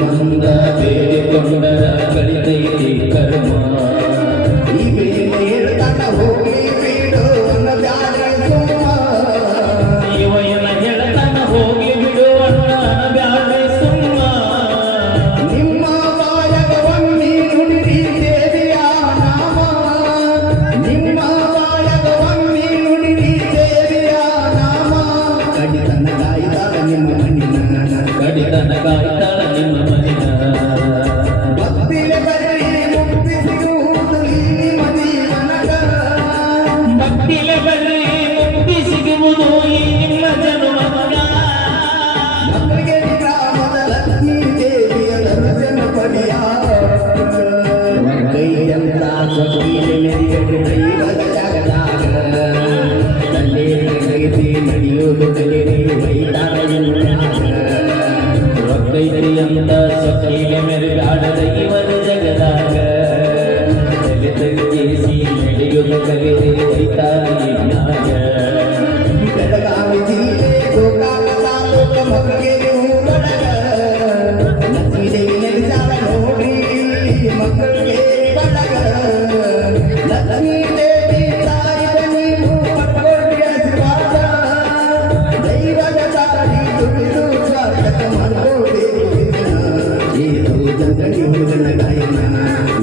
வந்த வேறு கொண்ட கடிதை கருமா ರೊಕ್ಕೈತಿ ಅಂತ ಸೊಕ್ಕಿಗೆ ಮೆರೆದಾಡದ ಇವನ ಜಗದಾಗ ತಲೆ ತಗ್ಗಿಸಿ ನಡೆಯುವ ಕಲಿದೆ ಐತಾಗಿ ನಾಗ ಮಕ್ಕಳಿಗೆ ಬಳಗ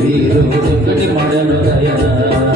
ఈ రోజు ఒకటి మాడను గాయన